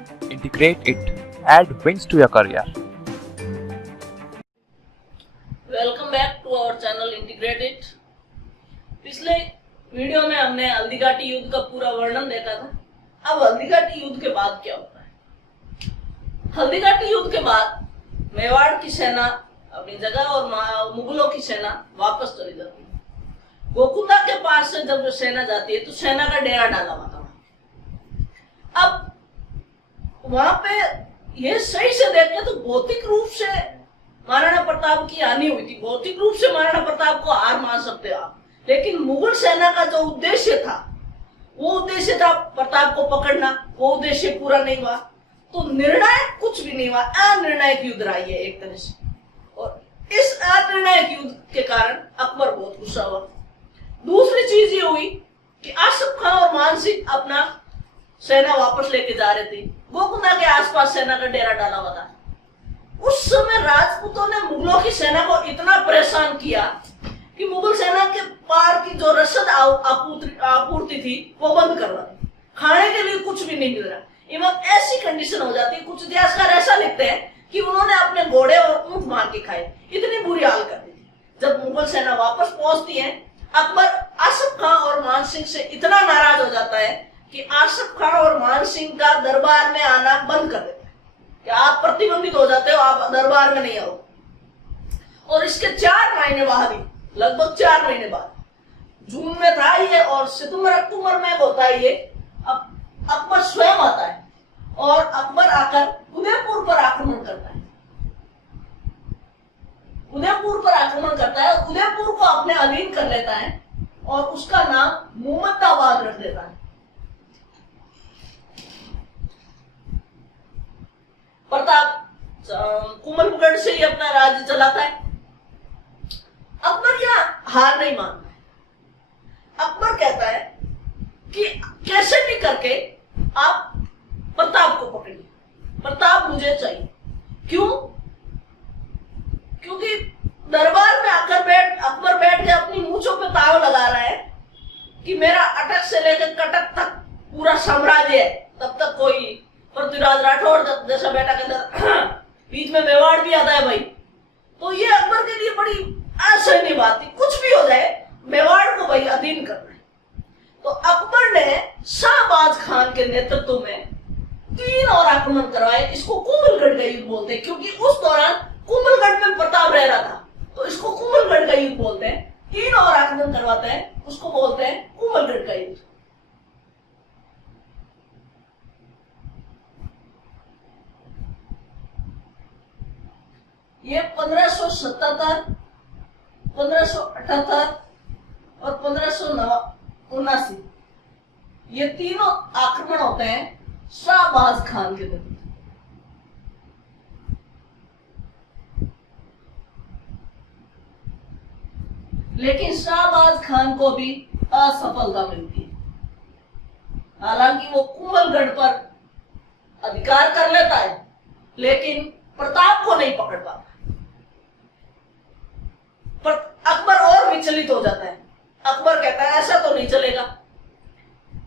Integrate it. Add wings to your career. Welcome back to our channel Integrated. पिछले video में हमने हल्दीघाटी युद्ध का पूरा वर्णन देखा था। अब हल्दीघाटी युद्ध के बाद क्या होता है? हल्दीघाटी युद्ध के बाद मेवाड़ की सेना अपनी जगह और मुगलों की सेना वापस चली जाती है। गोकुंदा के पास से जब सेना जाती है तो सेना का डेरा डाला हुआ था। अब वहां पे ये सही से देखें तो भौतिक रूप से महाराणा प्रताप की हानि हुई थी। भौतिक रूप से महाराणा प्रताप को हार मान सकते हो आप, लेकिन मुगल सेना का जो उद्देश्य था वो उद्देश्य था प्रताप को पकड़ना। वो उद्देश्य पूरा नहीं हुआ तो निर्णायक कुछ भी नहीं हुआ। अनिर्णायक युद्ध रहा है एक तरह से, और इस अनिर्णायक युद्ध के कारण अकबर बहुत गुस्सा हुआ। दूसरी चीज ये हुई कि आसिफ खान और मान सिंह अपना सेना वापस लेके जा रहे थे। गोकुंदा के आसपास सेना का डेरा डाला हुआ था। उस समय राजपूतों ने मुगलों की सेना को इतना परेशान किया कि मुगल सेना के पार की जो रसद आपूर्ति थी वो बंद करवा दी। खाने के लिए कुछ भी नहीं मिल रहा। एवं ऐसी कंडीशन हो जाती है, कुछ इतिहासकार ऐसा लिखते हैं कि उन्होंने अपने घोड़े और ऊंट मार के खाए। इतनी बुरी हाल कर दी थी। जब मुगल सेना वापस पहुंचती है, अकबर आसिफ खान और मान सिंह से इतना नाराज हो जाता है कि आसिफ खान और मान सिंह का दरबार में आना बंद कर देता है कि आप प्रतिबंधित हो जाते हो, आप दरबार में नहीं आओ। और इसके 4 महीने बाद ही, लगभग 4 महीने बाद, जून में था ये और सितंबर अक्टूबर में होता है ये, अब अकबर स्वयं आता है और अकबर आकर उदयपुर पर आक्रमण करता है। उदयपुर पर आक्रमण करता है और उदयपुर को अपने अधीन कर लेता है और उसका नाम मोहम्मदाबाद रख देता है। प्रताप कुंभलगढ़ से ही अपना राज्य चलाता है। अकबर यह हार नहीं मानता है। अकबर कहता है कि कैसे भी करके आप प्रताप को पकड़िए, प्रताप मुझे चाहिए। क्यों? क्योंकि दरबार में आकर अकबर बैठ के अपनी मूंछों पे ताव लगा रहा है कि मेरा अटक से लेकर कटक तक पूरा साम्राज्य है। तब तक कोई पृथ्वीराज राठौड़ जैसा बेटा के अंदर बीच में मेवाड़ भी आता है भाई। तो ये अकबर के लिए बड़ी असहनीय बात थी। कुछ भी हो जाए, मेवाड़ को भाई अधीन करना है। तो अकबर ने शाहबाज खान के नेतृत्व में 3 और आक्रमण करवाए। इसको कुंभलगढ़ का युद्ध बोलते हैं, क्योंकि उस दौरान कुंभलगढ़ में प्रताप रह रहा था, तो इसको कुंभलगढ़ का युद्ध बोलते हैं। 3 और आक्रमण करवाते हैं, उसको बोलते हैं कुंभलगढ़ का युद्ध। ये 1577, 1578 और 1579 ये तीनों आक्रमण होते हैं शाहबाज खान के नेतृत्व। लेकिन शाहबाज खान को भी असफलता मिलती है। हालांकि वो कुंभलगढ़ पर अधिकार कर लेता है, लेकिन प्रताप को नहीं पकड़ पाता। पर अकबर और विचलित हो जाता है। अकबर कहता है ऐसा तो नहीं चलेगा।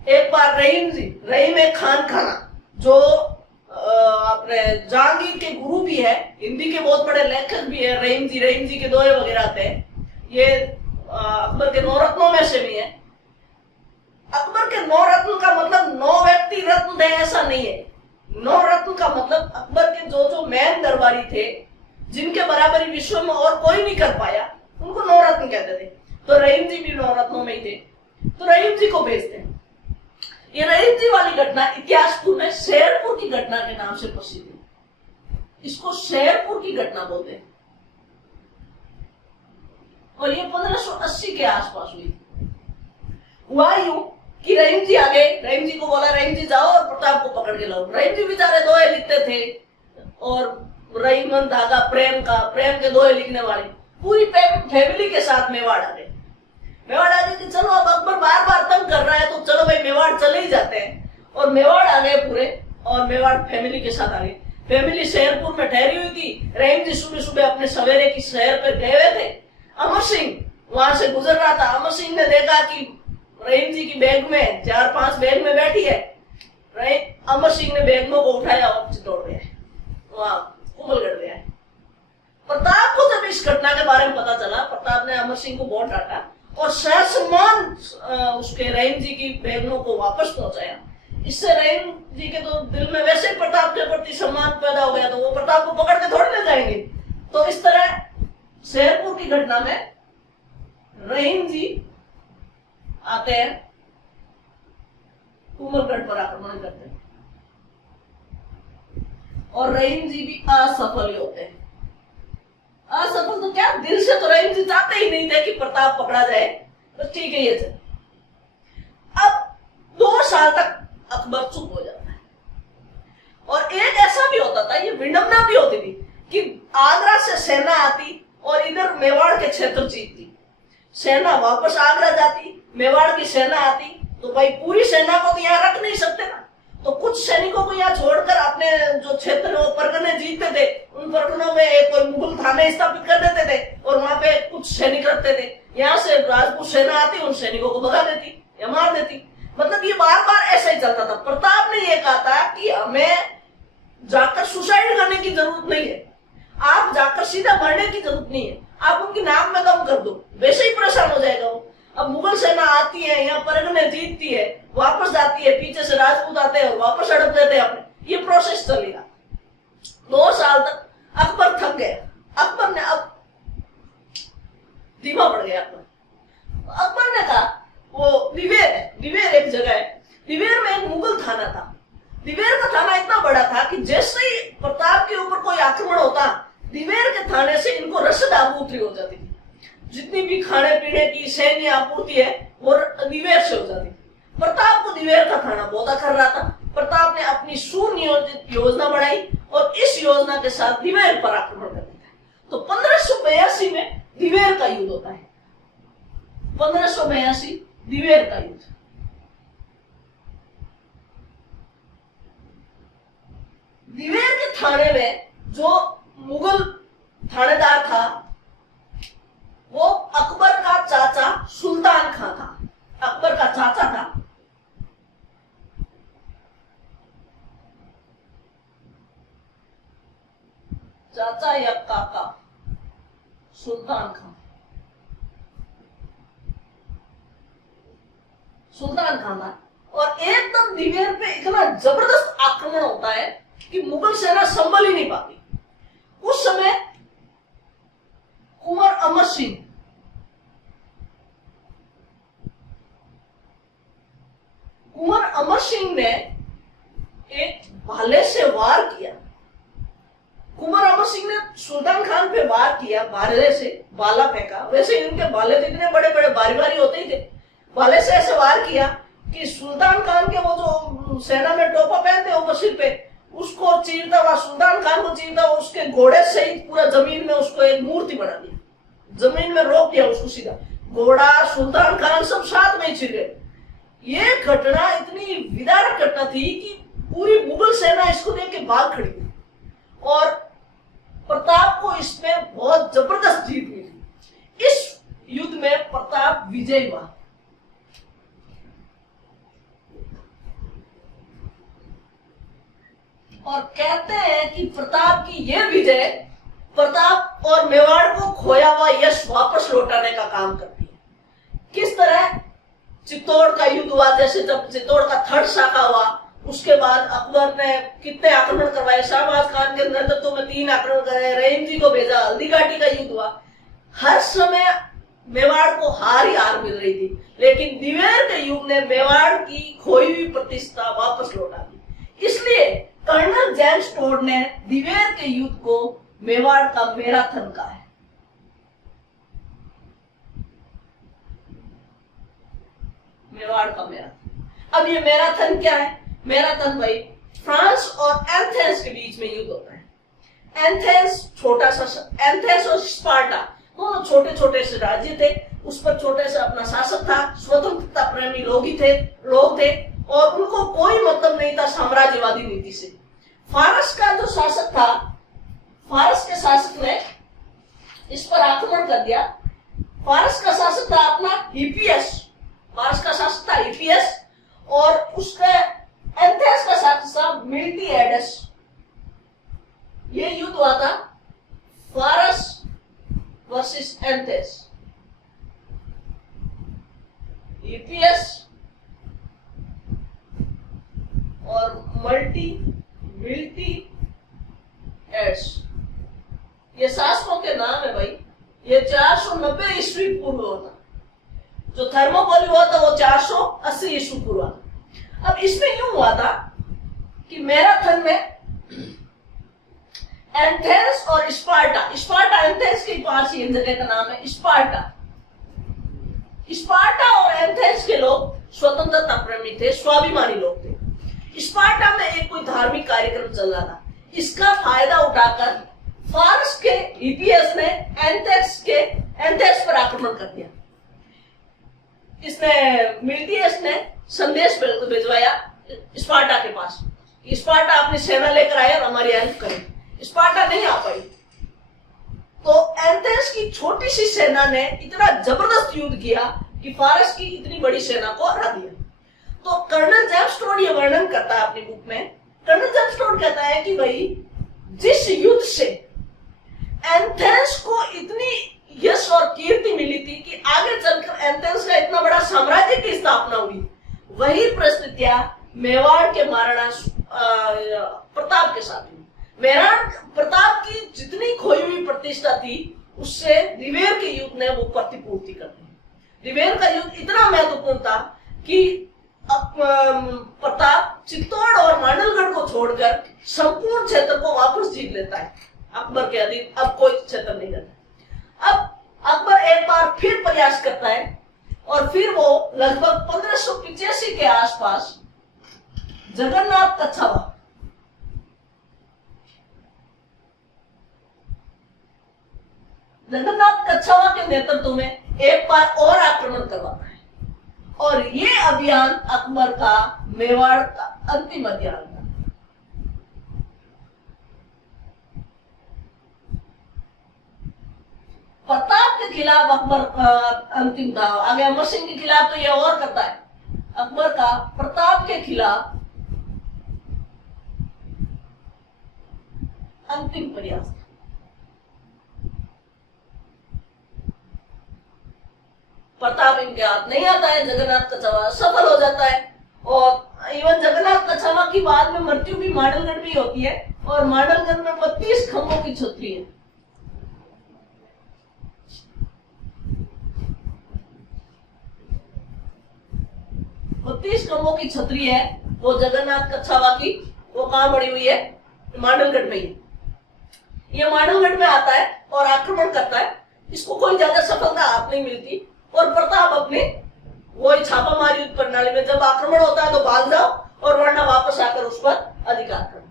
एक बार रहीम एक खाना जो अपने जहांगीर के गुरु भी है, हिंदी के बहुत बड़े लेखक भी है, रहीम जी के दोहे वगैरह आते हैं। ये अकबर के 9 रत्नों में से भी है। अकबर के 9 रत्न का मतलब 9 व्यक्ति रत्न थे ऐसा नहीं है। 9 रत्न का मतलब अकबर के जो मैन दरबारी थे, जिनके बराबरी विश्व में और कोई नहीं कर पाया, उनको 9 रत्न कहते थे। तो रहीम जी भी 9 रत्नों में ही थे। तो रहीम जी को भेजते हैं। ये रहीम जी वाली घटना इतिहास में शेरपुर की घटना के नाम से प्रसिद्ध है। इसको शेरपुर की घटना बोलते हैं और ये 1580 के आसपास हुई। हुआ यूं कि रहीम जी आ गए। रहीम जी को बोला, रहीम जी जाओ और प्रताप को पकड़ के लाओ। रहीम जी बेचारे दोहे लिखते थे और रहीमन धागा प्रेम के दोहे लिखने वाले पूरी फैमिली के साथ मेवाड़ आ गए। मेवाड़ आ गए कि चलो अब अकबर बार बार तंग कर रहा है तो चलो भाई मेवाड़ चले ही जाते हैं। और मेवाड़ आ गए पूरे, और मेवाड़ फैमिली के साथ आ गए। फैमिली शेरपुर में ठहरी हुई थी। रहीम जी सुबह सुबह अपने सवेरे की सैर पर गए हुए थे। अमर सिंह वहां से गुजर रहा था। अमर सिंह ने देखा कि रहीम जी की बैग में 4-5 बैग में बैठी है अमर सिंह ने बेगमों को उठाया और चित्तौड़ गया, वहां कुंभलगढ़ गया। प्रताप को जब इस घटना के बारे में पता चला, प्रताप ने अमर सिंह को बहुत डांटा और ससम्मान उसके रहीम जी की बेगमों को वापस पहुंचाया। इससे रहीम जी के तो दिल में वैसे ही प्रताप के प्रति सम्मान पैदा हो गया, तो वो प्रताप को पकड़ के थोड़ी ले जाएंगे। तो इस तरह शेरपुर की घटना में रहीम जी आते हैं, कुंभलगढ़ पर आक्रमण करते हैं और रहीम जी भी असफल ही होते हैं। असफल तो क्या, दिल से तो रहीम जी चाहते ही नहीं थे कि प्रताप पकड़ा जाए, तो ठीक है ये चल। अब 2 साल तक अकबर चुप हो जाता है और एक ऐसा भी होता था, ये विडंबना भी होती थी कि आगरा से सेना आती और इधर मेवाड़ के क्षेत्र जीतती, सेना वापस आगरा जाती, मेवाड़ की सेना आती, तो भाई पूरी सेना को तो यहाँ रख नहीं सकते ना, तो कुछ सैनिकों को यहाँ छोड़कर अपने जो क्षेत्र वो परगने जीतते थे, उन परगनों में एक कोई मुगल थाने स्थापित कर देते थे और वहां पे कुछ सैनिक रखते थे। यहाँ से राजपूत सेना आती, उन सैनिकों को भगा देती या मार देती। मतलब ये बार बार ऐसा ही चलता था। प्रताप ने ये कहा था कि हमें जाकर सुसाइड करने की जरूरत नहीं है, आप जाकर सीधा मरने की जरूरत नहीं है, आप उनकी नाक में दम कर दो, वैसे ही परेशान हो जाएगा वो। अब मुगल सेना आती है, यहाँ परगने जीतती है, वापस जाती है, पीछे से राजपूत आते हैं और वापस हड़प देते हैं अपने, ये प्रोसेस चलेगा। 2 साल तक अकबर थक गया। अकबर ने अब धीमा पड़ गया। अकबर ने कहा, वो दिवेर है, दिवेर एक जगह है, दिवेर में एक मुगल थाना था। दिवेर का थाना इतना बड़ा था कि जैसे ही प्रताप के ऊपर कोई आक्रमण होता, दिवेर के थाने से इनको रसद आपूर्ति हो जाती थी। जितनी भी खाने पीने की सैन्य आपूर्ति है वो दिवेर से हो जाती। प्रताप को दिवेर का थाना बहुत अखर रहा था। प्रताप ने अपनी सुनियोजित योजना बनाई और इस योजना के साथ दिवेर पर आक्रमण कर दिया। तो 1582 में दिवेर का युद्ध होता है। 1582 दिवेर का युद्ध। दिवेर के थाने में जो मुगल थानेदार था वो अकबर का चाचा सुल्तान खान था। अकबर का चाचा था। चाचा या काका सुल्तान खान। सुल्तान खान था और एकदम दिवेर पे इतना जबरदस्त आक्रमण होता है कि मुगल सेना संभल ही नहीं पाती। उस समय कुंवर अमर सिंह ने एक भाले से वार किया। कुंवर अमर सिंह ने सुल्तान खान पे वार किया, भाले से भाला फेंका। वैसे ही उनके भाले तो इतने बड़े बड़े भारी भारी होते ही थे। भाले से ऐसे वार किया कि सुल्तान खान के वो जो सेना में टोपा पहनते ऊपर सिर पे, उसको चीरता हुआ, सुल्तान खान को चीरता हुआ, उसके घोड़े सहित पूरा जमीन में उसको एक मूर्ति बना दिया, जमीन में रोक दिया उसको सीधा। घोड़ा, सुल्तान खान सब साथ में ही चिर गए। ये घटना इतनी विदारक घटना थी कि पूरी मुगल सेना इसको देख के भाग खड़ी थी और प्रताप को इसमें बहुत जबरदस्त जीत मिली। इस युद्ध में प्रताप विजयी हुआ। और कहते हैं कि प्रताप की यह विजय प्रताप और मेवाड़ को खोया हुआ यश वापस लौटाने का काम करती है। किस तरह? चित्तौड़ का युद्ध हुआ, जैसे जब चित्तौड़ का थर्ड शाखा हुआ, उसके बाद अकबर ने कितने आक्रमण करवाए। शाहबाज खान के नेतृत्व में 3 आक्रमण कराए, रहीम जी को भेजा, हल्दीघाटी का युद्ध हुआ। हर समय मेवाड़ को हार ही हार मिल रही थी, लेकिन दिवेर के युग ने मेवाड़ की खोई हुई प्रतिष्ठा वापस लौटा दी। इसलिए कर्नल जेम्स टोड ने दिवेर के युद्ध को मेवाड़ का मैराथन कहा है। मेवाड़ का मैराथन। अब ये मैराथन क्या है? मैराथन भाई फ्रांस और एथेंस के बीच में युद्ध होता है। एथेंस छोटा सा, एथेंस और स्पार्टा दोनों छोटे छोटे से राज्य थे। उस पर छोटे से अपना शासक था, स्वतंत्रता प्रेमी लोग थे और उनको कोई मतलब नहीं था साम्राज्यवादी नीति से। फारस का जो शासक था, फारस के शासक ने इस पर आक्रमण कर दिया। फारस का शासक था अपना हिप्पियस, फारस का शासक था हिप्पियस और उसके एथेंस का ईपीएस और मिल्टी एड्स, ये शास्त्रों के नाम है भाई। ये 490 ईस्वी पूर्व होता, जो थर्मोपोल हुआ था वो 480 ईस्वी पूर्व। अब इसमें यूं हुआ था कि मैराथन में एथेंस और स्पार्टा एथेंस के पास ही इन जगह का नाम है स्पार्टा और एथेंस के लोग स्वतंत्रता प्रेमी थे, स्वाभिमानी लोग थे। स्पार्टा में एक कोई धार्मिक कार्यक्रम चल रहा था, इसका फायदा उठाकर फारस के ईपीएस ने एथेंस पर आक्रमण कर दिया। इसने मिल्टियस ने संदेश भिजवाया स्पार्टा के पास, स्पार्टा अपनी सेना लेकर आया और हमारी हेल्प करे। स्पार्टा नहीं आ पाई, तो एथेंस की छोटी सी सेना ने इतना जबरदस्त युद्ध किया कि फारस की इतनी बड़ी सेना को हरा दिया। तो कर्नल जेम्सटोन ये वर्णन करता है अपनी बुक में। कर्नल जेम्सटोन कहता है कि भाई जिस युद्ध से एथेंस को इतनी यश और कीर्ति मिली थी कि आगे चलकर एथेंस का इतना बड़ा साम्राज्य की स्थापना हुई, वही परिस्थितियां मेवाड़ के महाराणा प्रताप के साथ हुई। मेवाड़ प्रताप की जितनी खोई हुई प्रतिष्ठा थी, उससे दिवेर के युद्ध ने वो प्रतिपूर्ति कर दी। दिवेर का युद्ध इतना महत्वपूर्ण था कि प्रताप चित्तौड़ और मांडलगढ़ को छोड़कर संपूर्ण क्षेत्र को वापस जीत लेता है अकबर के अधीन। अब कोई क्षेत्र नहीं रहता। अब अकबर एक बार फिर प्रयास करता है और फिर वो लगभग 1585 के आसपास जगन्नाथ कच्छावा के नेतृत्व में एक बार और आक्रमण करवाता है, और ये अभियान अकबर का मेवाड़ का अंतिम अभियान था। प्रताप के खिलाफ अकबर अंतिम था, आगे अमर सिंह के खिलाफ तो ये और करता है। अकबर का प्रताप के खिलाफ अंतिम प्रयास। प्रताप इनके हाथ नहीं आता है, जगन्नाथ कच्छावा सफल हो जाता है, और इवन जगन्नाथ कच्छावा की बाद में मृत्यु भी मांडलगढ़ में होती है, और मांडलगढ़ में 32 खंभों की छतरी है। खंभों की छतरी है वो जगन्नाथ कच्छावा की, वो कहां पड़ी हुई है? मांडलगढ़ में ही। ये मांडलगढ़ में आता है और आक्रमण करता है। इसको कोई ज्यादा सफलता हाथ नहीं मिलती, और प्रताप अपने वही छापामार युद्ध प्रणाली में जब आक्रमण होता है तो भाग जाओ, और वरना वापस आकर उस पर अधिकार करो।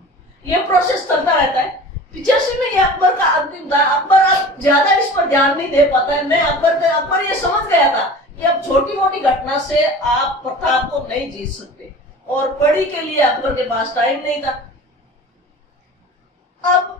ये प्रोसेस चलता रहता है। 85 में ये अकबर का अंतिम था। अकबर अब ज्यादा इस पर ध्यान नहीं दे पाता है। अकबर ये समझ गया था कि अब छोटी मोटी घटना से आप प्रताप को नहीं जीत सकते, और बड़ी के लिए अकबर के पास टाइम नहीं था। अब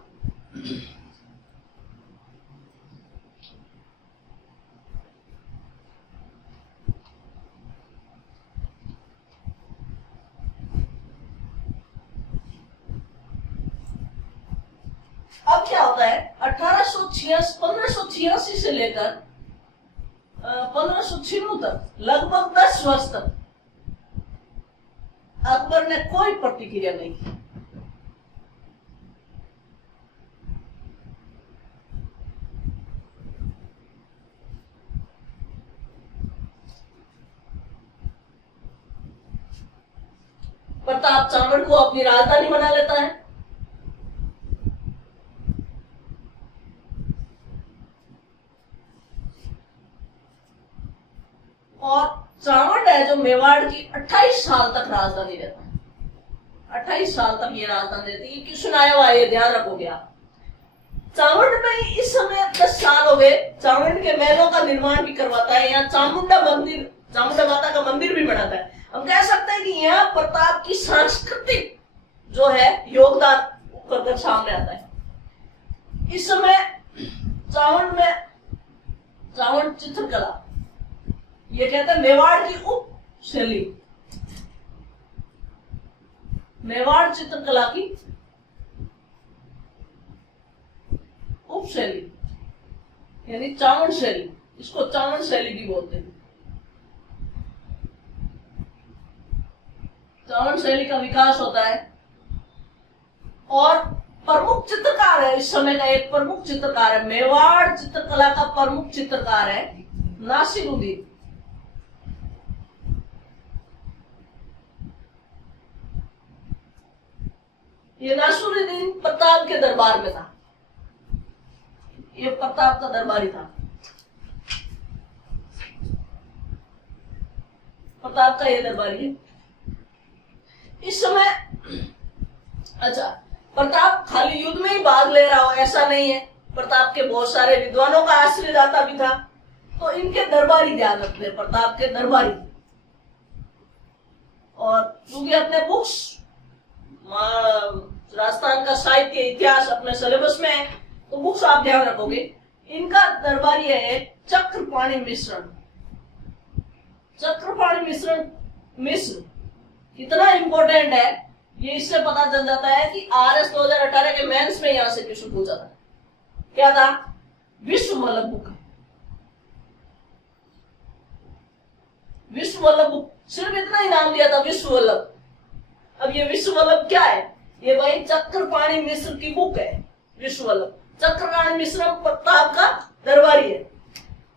क्या होता है? 1586 से लेकर 1596 तक, लगभग 10 वर्ष तक अकबर ने कोई प्रतिक्रिया नहीं की। प्रताप चावड़ को अपनी राजधानी बना लेता है, और चावड़ है जो मेवाड़ की 28 साल तक राजधानी रहता है। 28 साल तक ये राजधानी रहती है। क्यों सुनाया हुआ ये ध्यान रखोगे आप। चावड़ में इस समय 10 साल हो गए। चावड़ के महलों का निर्माण भी करवाता है, यहाँ चामुंडा माता का मंदिर भी बनाता है। हम कह सकते हैं कि यहाँ प्रताप की सांस्कृतिक जो है योगदान करकर सामने आता है। इस समय चावड़ चित्रकला, ये कहते हैं मेवाड़ की उप शैली, मेवाड़ चित्रकला की उप शैली यानी चावड़ शैली, इसको चावड़ शैली भी बोलते हैं। श्रवण शैली का विकास होता है। और प्रमुख चित्रकार है इस समय का, एक प्रमुख चित्रकार है, मेवाड़ चित्रकला का प्रमुख चित्रकार है नासिरुद्दीन। ये नासिरुद्दीन प्रताप के दरबार में था, ये प्रताप का दरबारी था, प्रताप का ये दरबारी है इस समय। अच्छा, प्रताप खाली युद्ध में ही भाग ले रहा हो ऐसा नहीं है, प्रताप के बहुत सारे विद्वानों का आश्रयदाता भी था, तो इनके दरबारी ध्यान रखते हैं, प्रताप के दरबारी। और क्योंकि अपने बुक्स राजस्थान का साहित्य इतिहास अपने सिलेबस में है, तो बुक्स आप ध्यान रखोगे। इनका दरबारी है चक्रपाणि मिश्रण। चक्रपाणि मिश्रण मिश्र कितना इंपॉर्टेंट है ये इससे पता चल जाता है कि RS 2018 के मेंस में यहां से क्वेश्चन पूछा था। क्या था? विश्व वल्लभ बुक। विश्व वल्लभ बुक, सिर्फ इतना ही नाम दिया था, विश्व वल्लभ। अब ये विश्व वल्लभ क्या है? ये भाई चक्रपाणि मिश्र की बुक है, विश्व वल्लभ। चक्रपाणि मिश्र प्रताप का दरबारी है।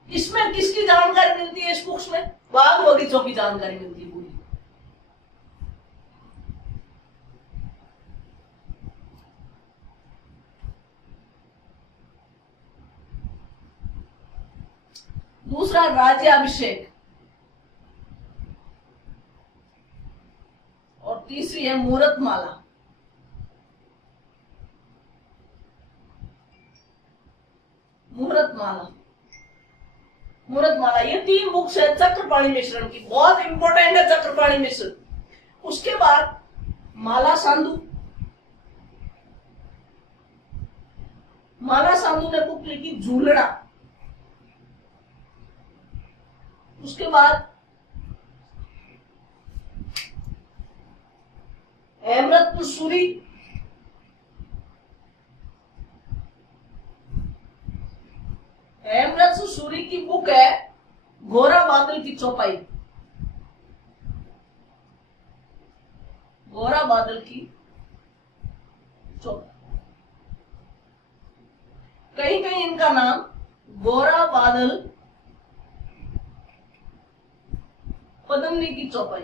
इसमें किसकी जानकारी मिलती है? इस बुक्स में बाग बगीचों की जानकारी मिलती है पूरी। दूसरा राज्याभिषेक, और तीसरी है मूर्तमाला। मूर्तमाला, मूर्तमाला, ये 3 बुक्स है चक्रपाणि मिश्रण की, बहुत इंपॉर्टेंट है चक्रपाणि मिश्र। उसके बाद माला साधु, माला साधु ने बुक लिखी झूलना। उसके बाद हेमरत्न सूरी, हेमरत्न सूरी की बुक है घोरा बादल की चौपाई। घोरा बादल की चौपाई, कहीं कहीं इनका नाम घोरा बादल पद्मिनी की चौपाई।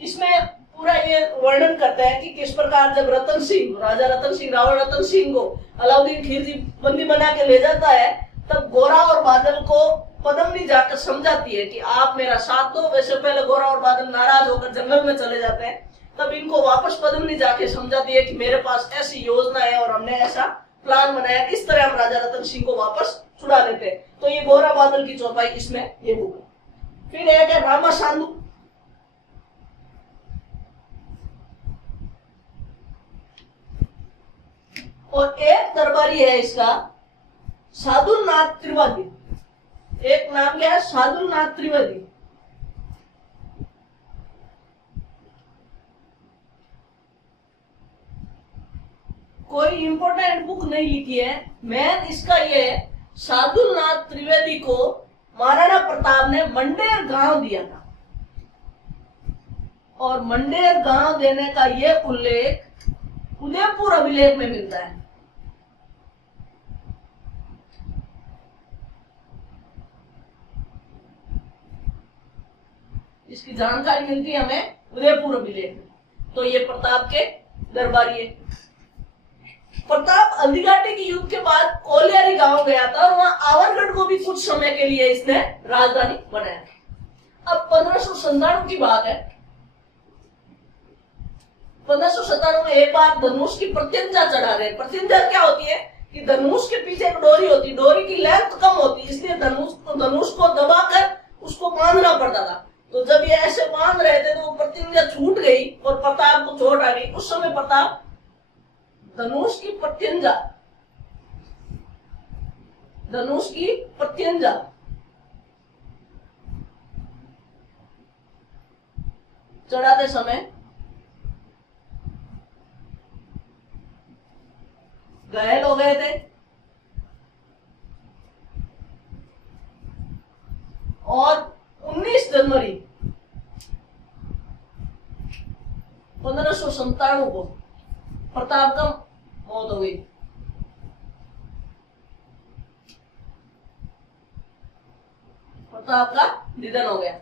इसमें पूरा ये वर्णन करते हैं कि किस प्रकार जब रतन सिंह, राजा रतन सिंह, रावण रतन सिंह को अलाउद्दीन खिलजी बंदी बना के ले जाता है, तब गोरा और बादल को पद्मिनी जाकर समझाती है कि आप मेरा साथ दो। वैसे पहले गोरा और बादल नाराज होकर जंगल में चले जाते हैं, तब इनको वापस पद्मिनी जाके समझाती है कि मेरे पास ऐसी योजना है और हमने ऐसा प्लान बनाया, इस तरह हम राजा रतन सिंह को वापस छुड़ा लेते हैं। तो ये घोरा बादल की चौपाई इसमें ये बुक है। फिर एक है रामा साधु, और एक दरबारी है इसका साधुनाथ त्रिवेदी। एक नाम क्या है? साधुनाथ त्रिवेदी। कोई इंपोर्टेंट बुक नहीं लिखी है, मैन इसका ये साधुनाथ त्रिवेदी को महाराणा प्रताप ने मंडेर गांव दिया था, और मंडेर गांव देने का ये उल्लेख उदयपुर अभिलेख में मिलता है। इसकी जानकारी मिलती है हमें उदयपुर अभिलेख में। तो ये प्रताप के दरबारी है। प्रताप हल्दीघाटी की युद्ध के बाद कोलियारी गांव गया था, और वहां आवरगढ़ को भी कुछ समय के लिए इसने राजधानी बनाया। अब 1597 की बात है। 1597 में एक बार धनुष की प्रत्यंचा चढ़ा रहे। प्रत्यंचा क्या होती है कि धनुष के पीछे एक डोरी होती, डोरी की लेंथ कम होती, इसलिए धनुष को दबाकर उसको बांधना पड़ता था। तो जब ये ऐसे बांध रहे थे तो वो प्रत्यंचा छूट गई और प्रताप को चोट आ गई। उस समय प्रताप धनुष की प्रत्यंचा, धनुष की प्रत्यंचा चढ़ाते समय घायल हो गए थे। और 19 जनवरी 1597 को प्रताप का मौत हो गई। प्रताप का निधन हो गया।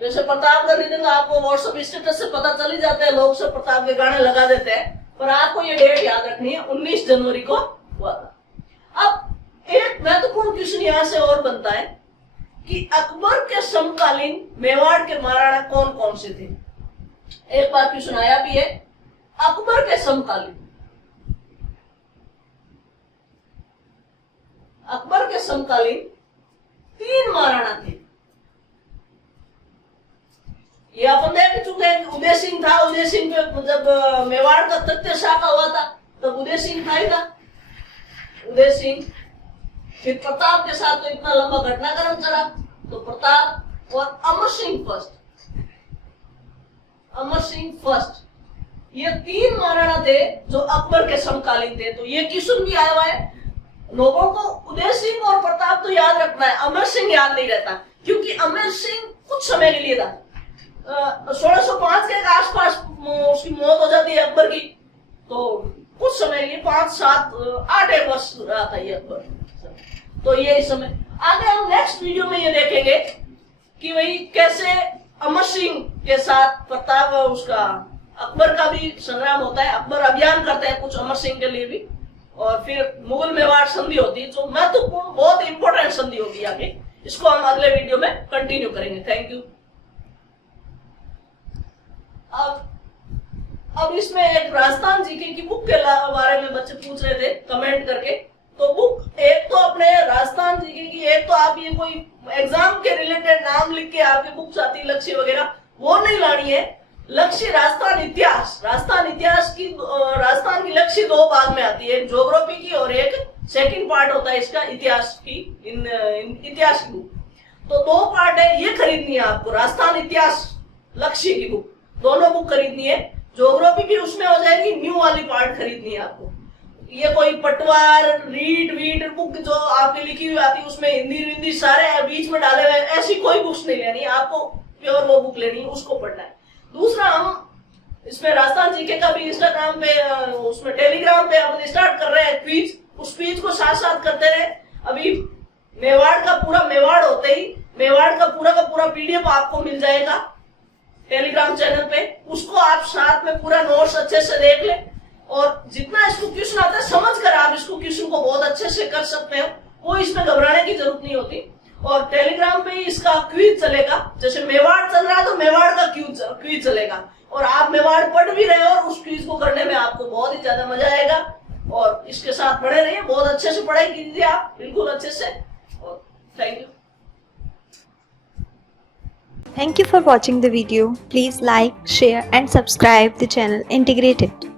जैसे प्रताप का निधन आपको व्हाट्सएप स्टेटस से पता चल ही जाता है, लोग सब प्रताप के गाने लगा देते हैं, पर आपको ये डेट याद रखनी है, 19 जनवरी को हुआ था। अब एक महत्वपूर्ण क्वेश्चन यहां से और बनता है कि अकबर के समकालीन मेवाड़ के महाराणा कौन कौन से थे। एक बार क्वेश्चन आया भी है, अकबर के समकालीन, अकबर के समकालीन 3 महाराणा थे। ये अपन देख चुके हैं। उदय सिंह था, उदय सिंह पे जब मेवाड़ का तथ्य शाखा हुआ था तब उदय सिंह था ही था, उदय सिंह। फिर प्रताप के साथ तो इतना लंबा घटनाक्रम चला, तो प्रताप और अमर सिंह फर्स्ट, अमर सिंह फर्स्ट, ये 3 महाराणा थे जो अकबर के समकालीन थे। तो ये क्वेश्चन भी आया हुआ है लोगों को, उदय सिंह और प्रताप तो याद रखना है, अमर सिंह याद नहीं रहता, क्योंकि अमर सिंह कुछ समय के लिए था। 1605 के आसपास उसकी मौत हो जाती है अकबर की, तो कुछ समय के लिए 5, 7, 8 वर्ष रहा था ये अकबर। तो ये इस समय आगे हम नेक्स्ट वीडियो में ये देखेंगे कि भाई कैसे अमर सिंह के साथ प्रताप उसका अकबर का भी संग्राम होता है, अकबर अभियान करते हैं कुछ अमर सिंह के लिए भी, और फिर मुगल मेवाड़ संधि होती है जो महत्वपूर्ण बहुत इंपॉर्टेंट संधि होगी आगे। इसको हम अगले वीडियो में कंटिन्यू करेंगे। Thank you. अब इसमें एक राजस्थान जीके की बुक के बारे में बच्चे पूछ रहे थे कमेंट करके। तो बुक एक तो अपने राजस्थान जीके की, एक तो आप ये कोई एग्जाम के रिलेटेड नाम लिख के आपकी बुक्स आती है लक्ष्य वगैरह, वो नहीं लानी है। लक्ष्य राजस्थान इतिहास, राजस्थान इतिहास की, राजस्थान की लक्ष्य 2 भाग में आती है, एक ज्योग्राफी की और एक सेकंड पार्ट होता है इसका इतिहास की, इतिहास की बुक। तो 2 पार्ट है, ये खरीदनी है आपको, राजस्थान इतिहास लक्ष्य की बुक, दोनों बुक खरीदनी है। ज्योग्राफी भी उसमें हो जाएगी, न्यू वाली पार्ट खरीदनी है आपको। ये कोई पटवार रीड बुक जो आपकी लिखी हुई आती है उसमें हिंदी सारे बीच में डाले हुए, ऐसी कोई बुक्स नहीं लेनी, आपको प्योर वो बुक लेनी है, उसको पढ़ना है। दूसरा, हम इसमें राजस्थान जीके का भी इंस्टाग्राम पे, उसमें टेलीग्राम पे हम स्टार्ट कर रहे हैं क्विज, उस क्विज को साथ साथ करते रहे। अभी मेवाड़ का पूरा, मेवाड़ होते ही मेवाड़ का पूरा पीडीएफ आपको मिल जाएगा टेलीग्राम चैनल पे, उसको आप साथ में पूरा नोट्स अच्छे से देख ले, और जितना इसको क्वेश्चन आता है समझ कर आप इसको क्वेश्चन को बहुत अच्छे से कर सकते हो, कोई इसमें घबराने की जरूरत नहीं होती। और टेलीग्राम पे इसका क्विज चलेगा, जैसे मेवाड़ चल रहा है तो मेवाड़ का क्विज चलेगा, और आप मेवाड़ पढ़ भी रहे हो और उस क्विज को करने में आपको बहुत ही ज्यादा मजा आएगा। और इसके साथ पढ़े रहिए, बहुत अच्छे से पढ़ाई कीजिए आप, बिल्कुल अच्छे से। और thank you. Thank you for watching the video. Please like, share and subscribe the channel Integrated.